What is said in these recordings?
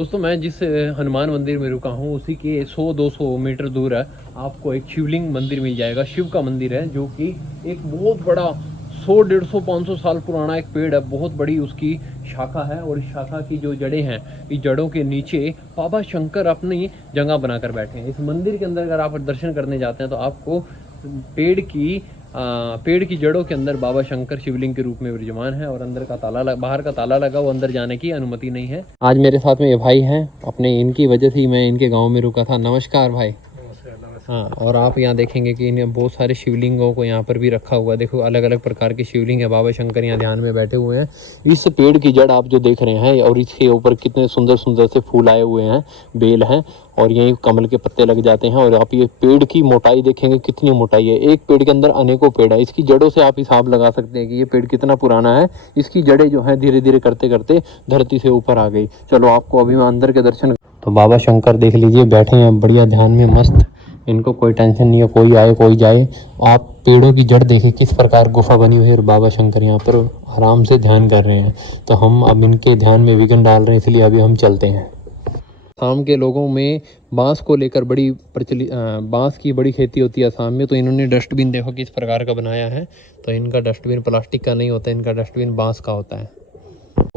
दोस्तों मैं जिस हनुमान मंदिर में रुका हूँ उसी के 100-200 मीटर दूर है आपको एक शिवलिंग मंदिर मिल जाएगा। शिव का मंदिर है जो कि एक बहुत बड़ा 100, 150, 500 साल पुराना एक पेड़ है। बहुत बड़ी उसकी शाखा है और इस शाखा की जो जड़ें हैं, इस जड़ों के नीचे बाबा शंकर अपनी जगह बनाकर बैठे हैं। इस मंदिर के अंदर अगर आप दर्शन करने जाते हैं तो आपको पेड़ की जड़ों के अंदर बाबा शंकर शिवलिंग के रूप में विराजमान है और अंदर का बाहर का ताला लगा, वो अंदर जाने की अनुमति नहीं है। आज मेरे साथ में ये भाई हैं, अपने इनकी वजह से ही मैं इनके गांव में रुका था। नमस्कार भाई। हाँ, और आप यहाँ देखेंगे कि इन्हें बहुत सारे शिवलिंगों को यहाँ पर भी रखा हुआ है। देखो अलग अलग प्रकार के शिवलिंग है। बाबा शंकर यहाँ ध्यान में बैठे हुए हैं। इस पेड़ की जड़ आप जो देख रहे हैं और इसके ऊपर कितने सुंदर सुंदर से फूल आए हुए हैं, बेल हैं और यही कमल के पत्ते लग जाते हैं। और आप ये पेड़ की मोटाई देखेंगे कितनी मोटाई है। एक पेड़ के अंदर अनेकों पेड़ है। इसकी जड़ों से आप हिसाब लगा सकते हैं कि ये पेड़ कितना पुराना है। इसकी जड़ें जो है धीरे धीरे करते करते धरती से ऊपर आ गई। चलो आपको अभी मैं अंदर के दर्शन। तो बाबा शंकर देख लीजिए बैठे हैं बढ़िया ध्यान में, मस्त। इनको कोई टेंशन नहीं है, कोई आए कोई जाए। आप पेड़ों की जड़ देखें किस प्रकार गुफा बनी हुई है और बाबा शंकर यहाँ पर आराम से ध्यान कर रहे हैं। तो हम अब इनके ध्यान में विघ्न डाल रहे हैं, इसलिए अभी हम चलते हैं। आसाम के लोगों में बांस को लेकर बड़ी प्रचलित बांस की बड़ी खेती होती है आसाम में। तो इन्होंने डस्टबिन देखो किस प्रकार का बनाया है। तो इनका डस्टबिन प्लास्टिक का नहीं होता, इनका डस्टबिन बांस का होता है।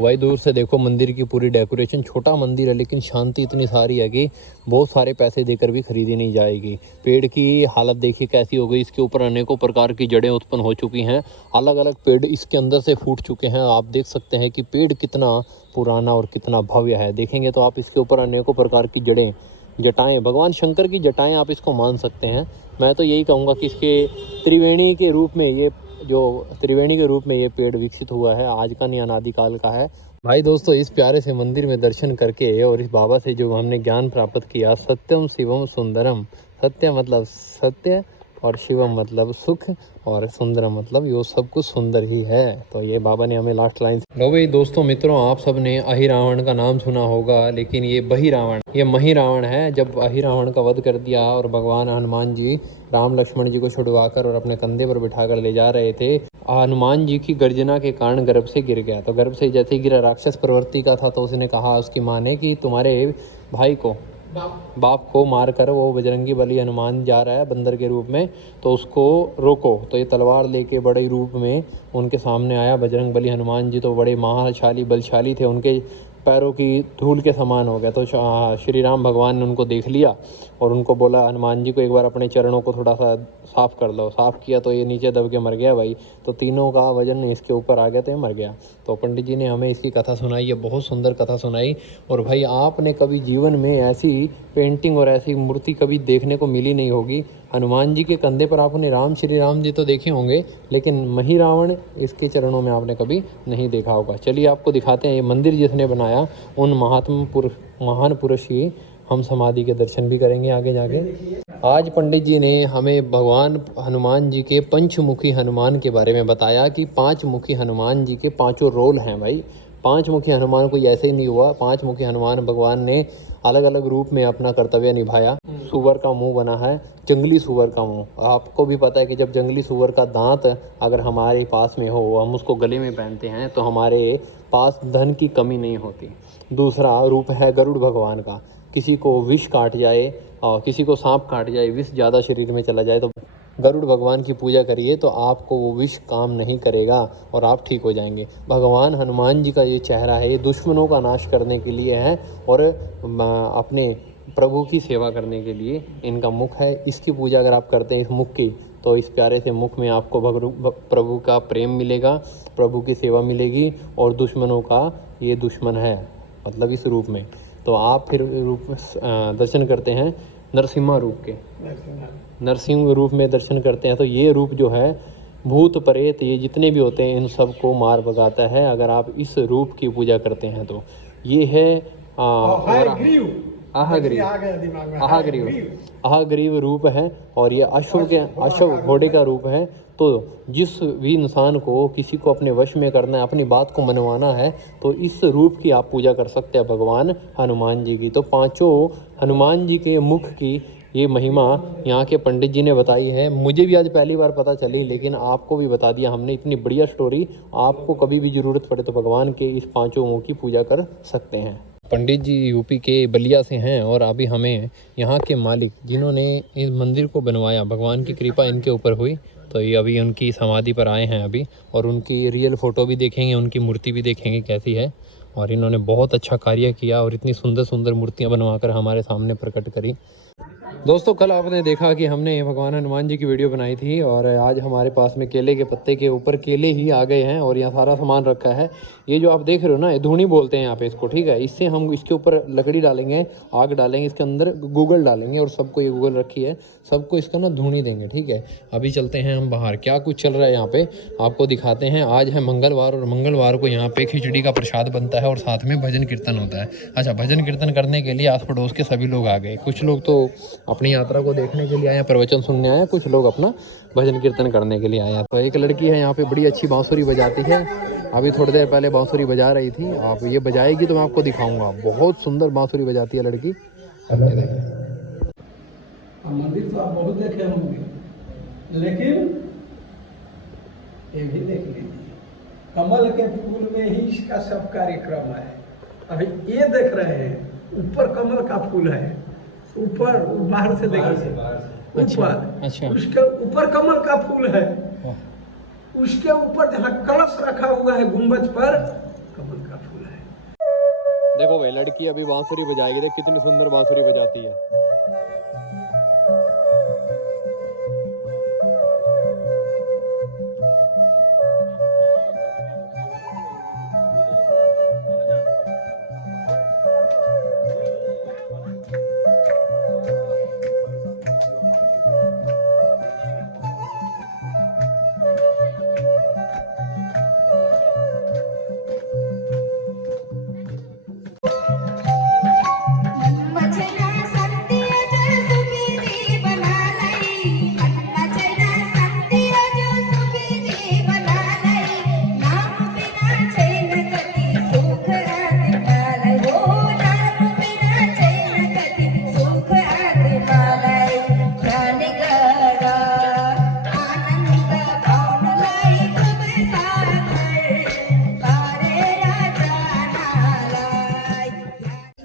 वही दूर से देखो मंदिर की पूरी डेकोरेशन। छोटा मंदिर है लेकिन शांति इतनी सारी है कि बहुत सारे पैसे देकर भी खरीदी नहीं जाएगी। पेड़ की हालत देखिए कैसी हो गई। इसके ऊपर अनेकों प्रकार की जड़ें उत्पन्न हो चुकी हैं। अलग अलग पेड़ इसके अंदर से फूट चुके हैं। आप देख सकते हैं कि पेड़ कितना पुराना और कितना भव्य है। देखेंगे तो आप इसके ऊपर अनेकों प्रकार की जटाएं, भगवान शंकर की जटाएं आप इसको मान सकते हैं। मैं तो यही कहूँगा कि इसके त्रिवेणी के रूप में ये पेड़ विकसित हुआ है। आज का नहीं, अनादिकाल का है। भाई दोस्तों, इस प्यारे से मंदिर में दर्शन करके और इस बाबा से जो हमने ज्ञान प्राप्त किया, सत्यम शिवम सुंदरम। सत्य मतलब सत्य और शिवम मतलब सुख और सुंदरम मतलब यो सब कुछ सुंदर ही है। तो ये बाबा ने हमें लास्ट लाइन। लो भाई दोस्तों मित्रों, आप सब ने अहिरावण का नाम सुना होगा, लेकिन ये महिरावण है। जब अहिरावण का वध कर दिया और भगवान हनुमान जी राम लक्ष्मण जी को छुड़वाकर और अपने कंधे पर बिठाकर ले जा रहे थे, हनुमान जी की गर्जना के कारण गर्भ से गिर गया। तो गर्भ से जैसे गिरा, राक्षस प्रवृत्ति का था, तो उसने कहा उसकी माँ ने कि तुम्हारे भाई को, बाप को मारकर वो बजरंगी बली हनुमान जा रहा है बंदर के रूप में, तो उसको रोको। तो ये तलवार लेके बड़े रूप में उनके सामने आया। बजरंग बली हनुमान जी तो बड़े महाशाली बलशाली थे, उनके पैरों की धूल के समान हो गया। तो श्री राम भगवान ने उनको देख लिया और उनको बोला हनुमान जी को एक बार अपने चरणों को थोड़ा सा साफ़ कर लो। साफ़ किया तो ये नीचे दब के मर गया भाई। तो तीनों का वजन इसके ऊपर आ गया तो ये मर गया। तो पंडित जी ने हमें इसकी कथा सुनाई, ये बहुत सुंदर कथा सुनाई। और भाई आपने कभी जीवन में ऐसी पेंटिंग और ऐसी मूर्ति कभी देखने को मिली नहीं होगी। हनुमान जी के कंधे पर आपने श्री राम जी तो देखे होंगे, लेकिन महिरावण इसके चरणों में आपने कभी नहीं देखा होगा। चलिए आपको दिखाते हैं ये मंदिर जिसने बनाया, उन महान पुरुष की हम समाधि के दर्शन भी करेंगे आगे जाके। आज पंडित जी ने हमें भगवान हनुमान जी के पंचमुखी हनुमान के बारे में बताया कि 5 मुखी हनुमान जी के 5 रोल हैं भाई। 5 मुखी हनुमान कोई ऐसे ही नहीं हुआ। 5 मुखी हनुमान भगवान ने अलग अलग रूप में अपना कर्तव्य निभाया। सूअर का मुंह बना है, जंगली सूअर का मुंह। आपको भी पता है कि जब जंगली सूअर का दांत अगर हमारे पास में हो, हम उसको गले में पहनते हैं, तो हमारे पास धन की कमी नहीं होती। दूसरा रूप है गरुड़ भगवान का। किसी को विष काट जाए और किसी को सांप काट जाए, विष ज़्यादा शरीर में चला जाए, तो गरुड़ भगवान की पूजा करिए तो आपको वो विष काम नहीं करेगा और आप ठीक हो जाएंगे। भगवान हनुमान जी का ये चेहरा है, ये दुश्मनों का नाश करने के लिए है और अपने प्रभु की सेवा करने के लिए इनका मुख है। इसकी पूजा अगर आप करते हैं इस मुख की, तो इस प्यारे से मुख में आपको प्रभु का प्रेम मिलेगा, प्रभु की सेवा मिलेगी और दुश्मनों का ये दुश्मन है, मतलब इस रूप में। तो आप फिर दर्शन करते हैं नरसिम्हा रूप के, नरसिंह रूप में दर्शन करते हैं। तो ये रूप जो है भूत प्रेत ये जितने भी होते हैं इन सब को मार भगाता है अगर आप इस रूप की पूजा करते हैं। तो ये है अहाग्रीव रूप है और ये अश्व घोड़े का रूप है। तो जिस भी इंसान को किसी को अपने वश में करना है, अपनी बात को मनवाना है, तो इस रूप की आप पूजा कर सकते हैं भगवान हनुमान जी की। तो 5 हनुमान जी के मुख की ये महिमा यहाँ के पंडित जी ने बताई है। मुझे भी आज पहली बार पता चली, लेकिन आपको भी बता दिया हमने। इतनी बढ़िया स्टोरी, आपको कभी भी ज़रूरत पड़े तो भगवान के इस 5 मुख की पूजा कर सकते हैं। पंडित जी यूपी के बलिया से हैं और अभी हमें यहाँ के मालिक जिन्होंने इस मंदिर को बनवाया, भगवान की कृपा इनके ऊपर हुई, तो ये अभी उनकी समाधि पर आए हैं अभी, और उनकी रियल फ़ोटो भी देखेंगे, उनकी मूर्ति भी देखेंगे कैसी है। और इन्होंने बहुत अच्छा कार्य किया और इतनी सुंदर सुंदर मूर्तियाँ बनवाकर हमारे सामने प्रकट करी। दोस्तों, कल आपने देखा कि हमने भगवान हनुमान जी की वीडियो बनाई थी और आज हमारे पास में केले के पत्ते के ऊपर केले ही आ गए हैं और यहाँ सारा सामान रखा है। ये जो आप देख रहे हो ना, ये धूनी बोलते हैं यहाँ पे इसको, ठीक है। इससे हम इसके ऊपर लकड़ी डालेंगे, आग डालेंगे, इसके अंदर गूगल डालेंगे और सबको ये गूगल रखी है, सबको इसका ना धूनी देंगे, ठीक है। अभी चलते हैं हम बाहर, क्या कुछ चल रहा है यहाँ पे आपको दिखाते हैं। आज है मंगलवार और मंगलवार को यहाँ पे खिचड़ी का प्रसाद बनता है और साथ में भजन कीर्तन होता है। अच्छा, भजन कीर्तन करने के लिए आस पड़ोस के सभी लोग आ गए। कुछ लोग तो अपनी यात्रा को देखने के लिए आए हैं, प्रवचन सुनने आए हैं, कुछ लोग अपना भजन कीर्तन करने के लिए आए हैं। तो एक लड़की है यहाँ पे बड़ी अच्छी बांसुरी बजाती है, अभी थोड़ी देर पहले बांसुरी बजा रही थी। आप ये बजाएगी तो मैं आपको दिखाऊंगा, बहुत सुंदर बांसुरी बजाती है लड़की। ये देखिए, मंदिर तो आप बहुत देखे होंगे, लेकिन ये भी देख लीजिए, कमल के फूल में ही इसका सब कार्यक्रम है। अभी ये देख रहे हैं, ऊपर कमल का फूल है, ऊपर बाहर से देखिए, ऊपर, अच्छा, उसके ऊपर कमल का फूल है, उसके ऊपर जहाँ कलश रखा हुआ है गुंबज पर, कमल का फूल है। देखो भाई, लड़की अभी बांसुरी बजाएगी, देख कितनी सुंदर बांसुरी बजाती है।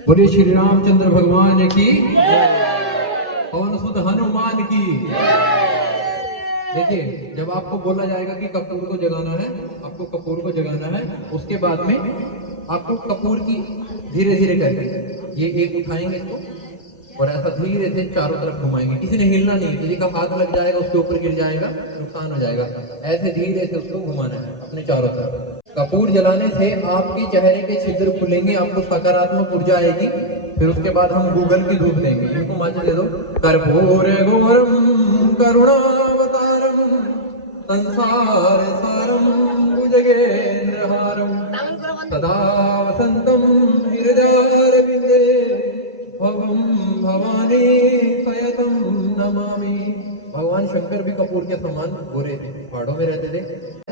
बोले श्री रामचंद्र भगवान की, पवन सुत हनुमान की। देखिए, जब आपको बोला जाएगा कि कपूर को जगाना है, आपको कपूर को जगाना है, उसके बाद में आपको कपूर की धीरे धीरे करके ये एक उठाएंगे इसको और ऐसा धीरे से चारों तरफ घुमाएंगे। किसी ने हिलना नहीं, किसी का हाथ लग जाएगा उसके ऊपर गिर जाएगा, नुकसान हो जाएगा। ऐसे धीरे से उसको घुमाना है अपने चारों तरफ। कपूर जलाने से आपके चेहरे के छिद्र खुलेंगे, आपको सकारात्मक ऊर्जा आएगी। फिर उसके बाद हम गूगल की धूप देंगे। इनको मच दे दो। कर्पूर गौरम करुणावतारम संसार सारम भुजगेन्द्रहारम सदा वसंतम हृदयारविंदे भवम भवानी सयतम नमामि। भगवान शंकर भी कपूर के समान गोरे थे, पहाड़ों में रहते थे।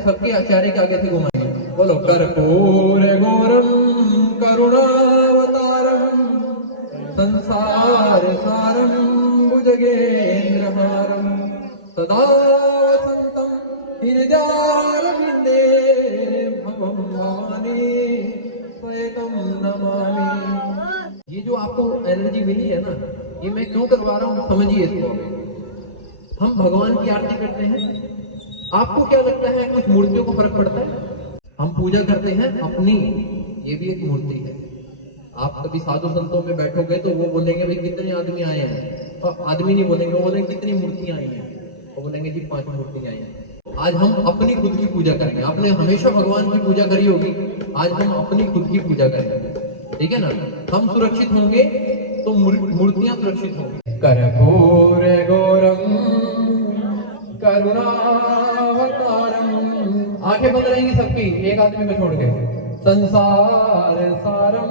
सबके आचार्य के आगे से घुमाएंगे, बोलो कर्पूर गौरम करुणावतारम संसार सारम भुजगेन्द्रहारम सदा वसंतम हृदयारविंदे भवम भवानी सयतम नमामि। ये जो आपको एनर्जी मिली है ना, ये मैं क्यों करवा रहा हूँ समझिए इसको। हम भगवान की आरती करते हैं, आपको क्या लगता है कुछ मूर्तियों को फर्क पड़ता है? हम पूजा करते हैं अपनी, ये भी एक मूर्ति है। आप कभी साधु संतों में बैठोगे तो वो बोलेंगे भाई कितने आदमी आए हैं, तो आदमी नहीं बोलेंगे, वो बोलेंगे कितनी मूर्तियां आई हैं, वो बोलेंगे जी 5 मूर्तियां आई हैं। आज हम अपनी खुद की पूजा करेंगे। आपने हमेशा भगवान की पूजा करी होगी, आज हम अपनी खुद की पूजा करेंगे, ठीक है ना। हम सुरक्षित होंगे तो मूर्तियां सुरक्षित होंगी। कर्पूर गौरम करुणावतारम, आंखें बंद रहेंगी सबकी, एक आदमी को छोड़ के। संसार सारम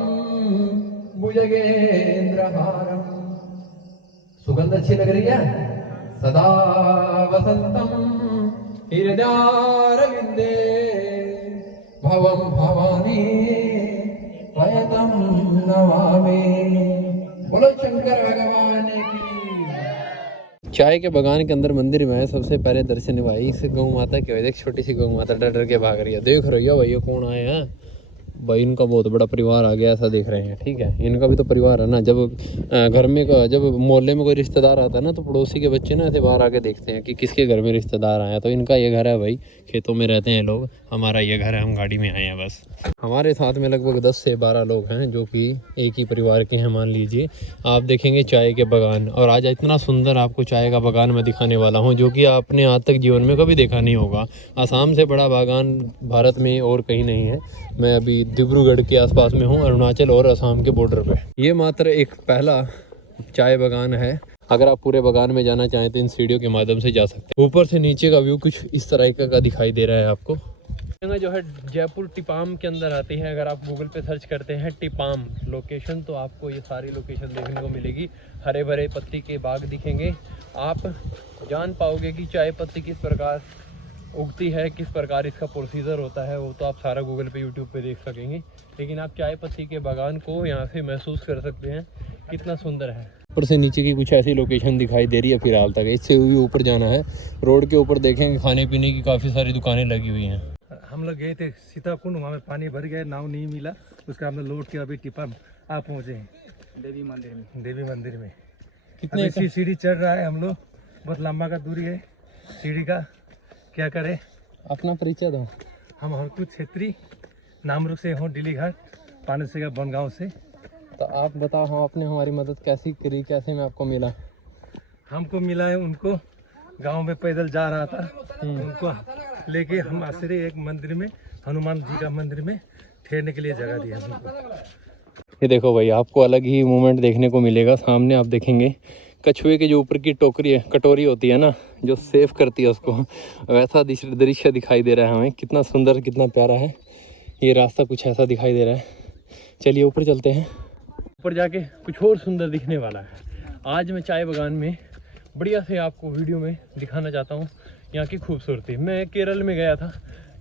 भुजगेन्द्रहारम, सुगंध अच्छी लग रही है। सदा वसंतम हृदयारविंदे भवम भवानी त्वयतम नमामि। बोलो शंकर भगवान की। चाय के बगान के अंदर मंदिर में है, सबसे पहले दर्शन भाई इस गौ माता के। एक छोटी सी गौ माता डर डर के भाग रही है, देख रही हो भाई ये कौन आए हैं। भाई इनका बहुत बड़ा परिवार आ गया ऐसा देख रहे हैं, ठीक है। इनका भी तो परिवार है ना। जब घर में जब मोहल्ले में कोई रिश्तेदार आता है ना तो पड़ोसी के बच्चे ना ऐसे बाहर आके देखते हैं कि किसके घर में रिश्तेदार आए हैं। तो इनका ये घर है भाई, खेतों में रहते हैं लोग, हमारा ये घर है, हम गाड़ी में आए हैं बस। हमारे साथ में लगभग 10 से 12 लोग हैं जो कि एक ही परिवार के हैं मान लीजिए। आप देखेंगे चाय के बागान, और आज इतना सुंदर आपको चाय का बागान मैं दिखाने वाला हूँ जो कि आपने आज तक जीवन में कभी देखा नहीं होगा। आसाम से बड़ा बागान भारत में और कहीं नहीं है। मैं अभी डिब्रूगढ़ के आसपास में हूँ, अरुणाचल और असम के बॉर्डर पे। ये मात्र एक पहला चाय बागान है। अगर आप पूरे बागान में जाना चाहें तो इन सीढ़ियों के माध्यम से जा सकते हैं। ऊपर से नीचे का व्यू कुछ इस तरह का दिखाई दे रहा है आपको। जगह जो है जयपुर टिपाम के अंदर आती है। अगर आप गूगल पे सर्च करते हैं टिपाम लोकेशन तो आपको ये सारी लोकेशन देखने को मिलेगी। हरे भरे पत्ती के बाग दिखेंगे। आप जान पाओगे कि चाय पत्ती किस प्रकार उगती है, किस प्रकार इसका प्रोसीजर होता है, वो तो आप सारा गूगल पे यूट्यूब पे देख सकेंगे। लेकिन आप चाय पत्ती के बागान को यहाँ से महसूस कर सकते हैं कितना सुंदर है। ऊपर से नीचे की कुछ ऐसी लोकेशन दिखाई दे रही है फिलहाल तक। इससे भी ऊपर जाना है। रोड के ऊपर देखेंगे खाने पीने की काफ़ी सारी दुकानें लगी हुई हैं। हम लोग गए थे सीताकुंड, वहाँ में पानी भर गया, नाव नहीं मिला, उसका हमने लौट के अभी टिपाम आ पहुँचे हैं देवी मंदिर में। कितने सीढ़ी चढ़ रहा है हम लोग, बहुत लंबा का दूरी है सीढ़ी का। क्या करें, अपना परिचय दो। हम हरकुट छेत्री नामरुक से हूँ, दिल्ली घाट पानी से बनगांव से। तो आप बताओ, हम आपने हमारी मदद कैसी करी, कैसे में आपको मिला? हमको मिला है, उनको गांव में पैदल जा रहा था, उनको लेके हम आश्रय एक मंदिर में, हनुमान जी का मंदिर में ठहरने के लिए जगह दी हमको। ये देखो भाई, आपको अलग ही मूवमेंट देखने को मिलेगा। सामने आप देखेंगे कछुए के जो ऊपर की कटोरी होती है ना, जो सेव करती है उसको, वैसा दृश्य दिखाई दे रहा है हमें। कितना सुंदर, कितना प्यारा है। ये रास्ता कुछ ऐसा दिखाई दे रहा है। चलिए ऊपर चलते हैं। ऊपर जाके कुछ और सुंदर दिखने वाला है। आज मैं चाय बागान में बढ़िया से आपको वीडियो में दिखाना चाहता हूँ यहाँ की खूबसूरती। मैं केरल में गया था।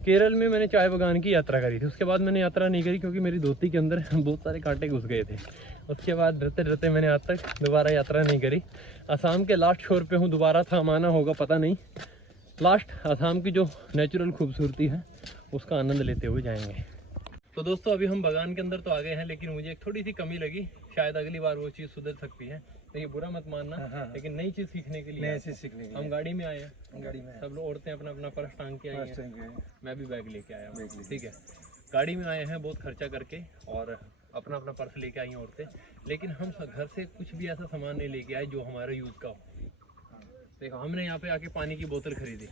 केरल में मैंने चाय बागान की यात्रा करी थी। उसके बाद मैंने यात्रा नहीं करी क्योंकि मेरी धोती के अंदर बहुत सारे कांटे घुस गए थे। उसके बाद रहते रहते मैंने आज तक दोबारा यात्रा नहीं करी। असम के लास्ट छोर पे हूँ, दोबारा थम आना होगा पता नहीं। लास्ट असम की जो नेचुरल खूबसूरती है उसका आनंद लेते हुए जाएंगे। तो दोस्तों अभी हम बागान के अंदर तो आ गए हैं, लेकिन मुझे एक थोड़ी सी कमी लगी। शायद अगली बार वो चीज़ सुधर सकती है, तो ये बुरा मत मानना। लेकिन नई चीज़ सीखने के लिए हम गाड़ी में आए हैं। गाड़ी में सब लोग औरतें अपना अपना पर्स टांग के आई हैं। मैं भी बैग लेके आया हूँ, ठीक है। गाड़ी में आए हैं बहुत खर्चा करके और अपना अपना पर्स लेके आई हैं औरतें। लेकिन हम घर से कुछ भी ऐसा सामान नहीं लेके आए जो हमारा यूज़ का हो। देखो हमने यहाँ पे आके पानी की बोतल खरीदी,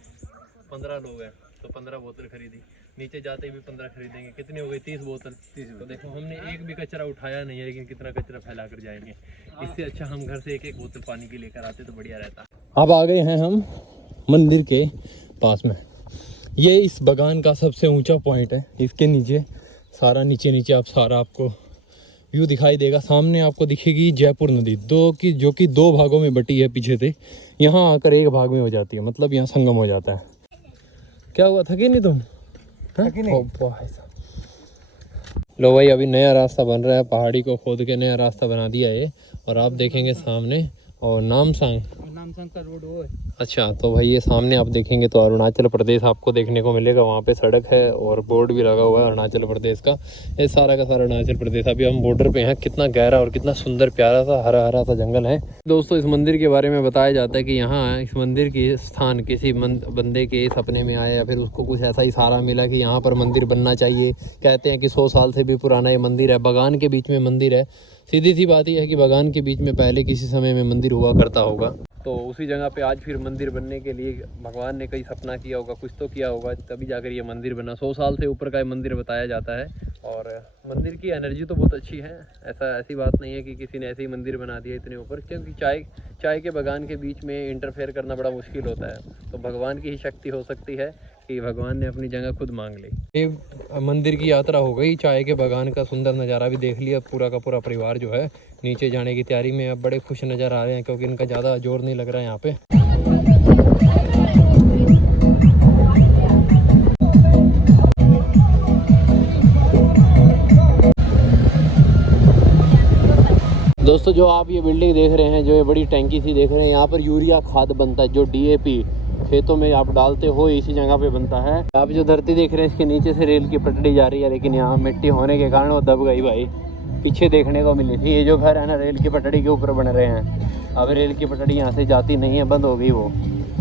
15 लोग हैं तो 15 बोतल खरीदी। नीचे जाते भी 15 खरीदेंगे, कितनी हो गई 30 बोतल। तो देखो हमने एक भी कचरा उठाया नहीं है, लेकिन कितना कचरा फैला कर जाएंगे। इससे अच्छा हम घर से एक एक बोतल पानी की लेकर आते तो बढ़िया रहता। अब आ गए हैं हम मंदिर के पास में। ये इस बागान का सबसे ऊंचा पॉइंट है। इसके नीचे सारा नीचे आप सारा आपको व्यू दिखाई देगा। सामने आपको दिखेगी जयपुर नदी, जो कि 2 भागों में बटी है पीछे से। यहाँ आकर एक भाग में हो जाती है, मतलब यहाँ संगम हो जाता है। क्या हुआ, थके नहीं तुम? लो भाई, अभी नया रास्ता बन रहा है। पहाड़ी को खोद के नया रास्ता बना दिया है। और आप देखेंगे सामने और नामसांग का रोड वो है। अच्छा, तो भाई ये सामने आप देखेंगे तो अरुणाचल प्रदेश आपको देखने को मिलेगा। वहाँ पे सड़क है और बोर्ड भी लगा हुआ है अरुणाचल प्रदेश का। ये सारा का सारा अरुणाचल प्रदेश। अभी हम बॉर्डर पे हैं। कितना गहरा और कितना सुंदर प्यारा सा हरा हरा सा जंगल है। दोस्तों इस मंदिर के बारे में बताया जाता है कि यहाँ इस मंदिर की स्थान किसी बंदे के सपने में आया या फिर उसको कुछ ऐसा इशारा मिला कि यहाँ पर मंदिर बनना चाहिए। कहते हैं कि 100 साल से भी पुराना ये मंदिर है। बागान के बीच में मंदिर है। सीधी सी बात यह है कि बागान के बीच में पहले किसी समय में मंदिर हुआ करता होगा। तो उसी जगह पे आज फिर मंदिर बनने के लिए भगवान ने कई सपना किया होगा, कुछ तो किया होगा, तभी जाकर ये मंदिर बना। 100 साल से ऊपर का ये मंदिर बताया जाता है। और मंदिर की एनर्जी तो बहुत अच्छी है। ऐसी बात नहीं है कि किसी ने ऐसे ही मंदिर बना दिया इतने ऊपर, क्योंकि चाय के बागान के बीच में इंटरफेयर करना बड़ा मुश्किल होता है। तो भगवान की ही शक्ति हो सकती है कि भगवान ने अपनी जगह खुद मांग ली। ये मंदिर की यात्रा हो गई। चाय के बागान का सुंदर नज़ारा भी देख लिया। पूरा का पूरा परिवार जो है नीचे जाने की तैयारी में। अब बड़े खुश नज़र आ रहे हैं क्योंकि इनका ज़्यादा जोर नहीं लग रहा है यहाँ पे। दोस्तों जो आप ये बिल्डिंग देख रहे हैं, जो ये बड़ी टैंकी सी देख रहे हैं, यहाँ पर यूरिया खाद बनता है, जो DAP खेतों में आप डालते हो इसी जगह पे बनता है। आप जो धरती देख रहे हैं इसके नीचे से रेल की पटड़ी जा रही है, लेकिन यहाँ मिट्टी होने के कारण वो दब गई भाई। पीछे देखने को मिली थी, ये जो घर है ना रेल की पटड़ी के ऊपर बन रहे हैं। अब रेल की पटड़ी यहाँ से जाती नहीं है, बंद हो गई वो।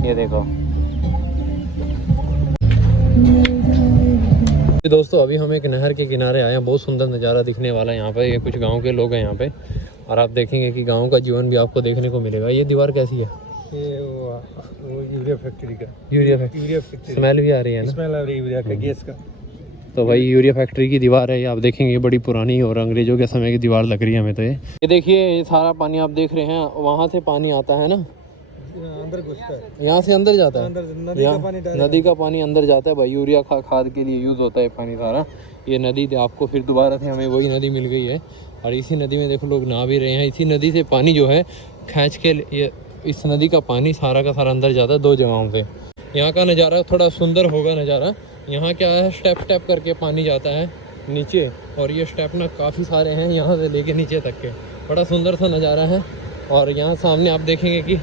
ये देखो दोस्तों, अभी हम एक नहर के किनारे आए हैं। बहुत सुंदर नज़ारा दिखने वाला है यहाँ पे। ये कुछ गांव के लोग हैं यहाँ पे, और आप देखेंगे कि गांव का जीवन भी आपको देखने को मिलेगा। ये दीवार कैसी है? ये वो यूरिया फैक्ट्री का यूरिया फैक्ट्री। स्मेल भी आ रही है ना? स्मेल आ रही है यूरिया का, गैस का। तो भाई यूरिया फैक्ट्री की दीवार है ये, आप देखेंगे बड़ी पुरानी और अंग्रेजों के समय की दीवार लग रही है हमें। तो ये देखिए, ये सारा पानी आप देख रहे हैं, वहाँ से पानी आता है ना, अंदर घुसता है, यहाँ से अंदर जाता है। अंदर नदी का पानी अंदर जाता है भाई। यूरिया खाद के लिए यूज़ होता है पानी सारा। ये नदी आपको फिर दोबारा से हमें वही नदी मिल गई है, और इसी नदी में देखो लोग नहा भी रहे हैं। इसी नदी से पानी जो है खींच के, ये इस नदी का पानी सारा का सारा अंदर जाता है 2 जगहों से। यहाँ का नज़ारा थोड़ा सुंदर होगा नज़ारा। यहाँ क्या है, स्टेप करके पानी जाता है नीचे, और ये स्टेप ना काफ़ी सारे हैं यहाँ से लेके नीचे तक के। बड़ा सुंदर सा नज़ारा है। और यहाँ सामने आप देखेंगे कि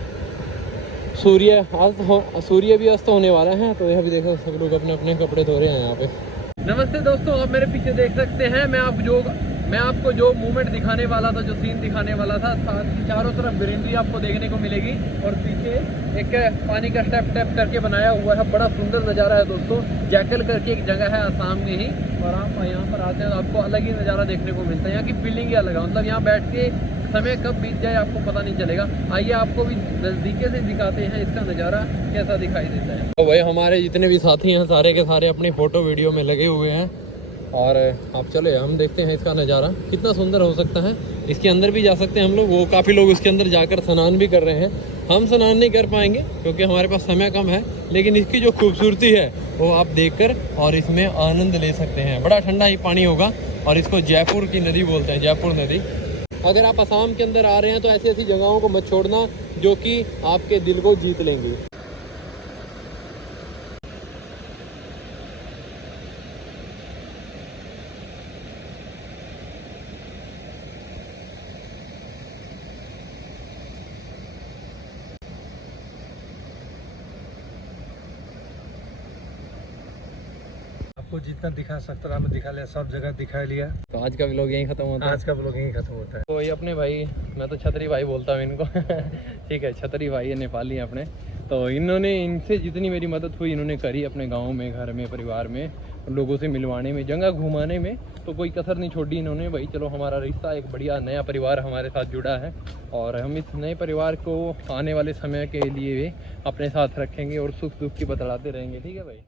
सूर्य भी अस्त होने वाला है। तो यह भी देखो, सब लोग अपने अपने कपड़े धो रहे हैं यहाँ पे। नमस्ते दोस्तों, आप मेरे पीछे देख सकते हैं। मैं आपको जो मूवमेंट दिखाने वाला था, जो सीन दिखाने वाला था, साथ ही चारों तरफ ग्रीनरी आपको देखने को मिलेगी, और पीछे एक पानी का स्टेप करके बनाया हुआ है। बड़ा सुंदर नज़ारा है दोस्तों। जैकल करके एक जगह है आसाम में ही, और आप यहाँ पर आते हैं तो आपको अलग ही नज़ारा देखने को मिलता है। यहाँ की फीलिंग ही अलग है, मतलब यहाँ बैठ के समय कब बीत जाए आपको पता नहीं चलेगा। आइए आपको भी नज़दीके से दिखाते हैं इसका नज़ारा कैसा दिखाई देता है। तो भाई हमारे जितने भी साथी हैं सारे के सारे अपनी फ़ोटो वीडियो में लगे हुए हैं, और आप चले हम देखते हैं इसका नज़ारा कितना सुंदर हो सकता है। इसके अंदर भी जा सकते हैं हम लोग। वो काफ़ी लोग इसके अंदर जाकर स्नान भी कर रहे हैं। हम स्नान नहीं कर पाएंगे क्योंकि हमारे पास समय कम है, लेकिन इसकी जो खूबसूरती है वो आप देखकर और इसमें आनंद ले सकते हैं। बड़ा ठंडा ही पानी होगा, और इसको जयपुर की नदी बोलते हैं, जयपुर नदी। अगर आप असम के अंदर आ रहे हैं तो ऐसी ऐसी जगहों को मत छोड़ना जो कि आपके दिल को जीत लेंगी। आपको जितना दिखा सकता मैं दिखा लिया, सब जगह दिखा लिया। तो आज का व्लॉग यहीं खत्म होता है। आज का व्लॉग यहीं खत्म होता है। तो ये अपने भाई, मैं तो छतरी भाई बोलता हूँ इनको ठीक है, छतरी भाई है, नेपाली है अपने। तो इन्होंने, इनसे जितनी मेरी मदद हुई इन्होंने करी अपने गांव में, घर में, परिवार में, लोगों से मिलवाने में, जगह घुमाने में, तो कोई कसर नहीं छोड़ी इन्होंने। भाई चलो, हमारा रिश्ता एक बढ़िया नया परिवार हमारे साथ जुड़ा है, और हम इस नए परिवार को आने वाले समय के लिए अपने साथ रखेंगे और सुख दुख की बतलाते रहेंगे। ठीक है भाई।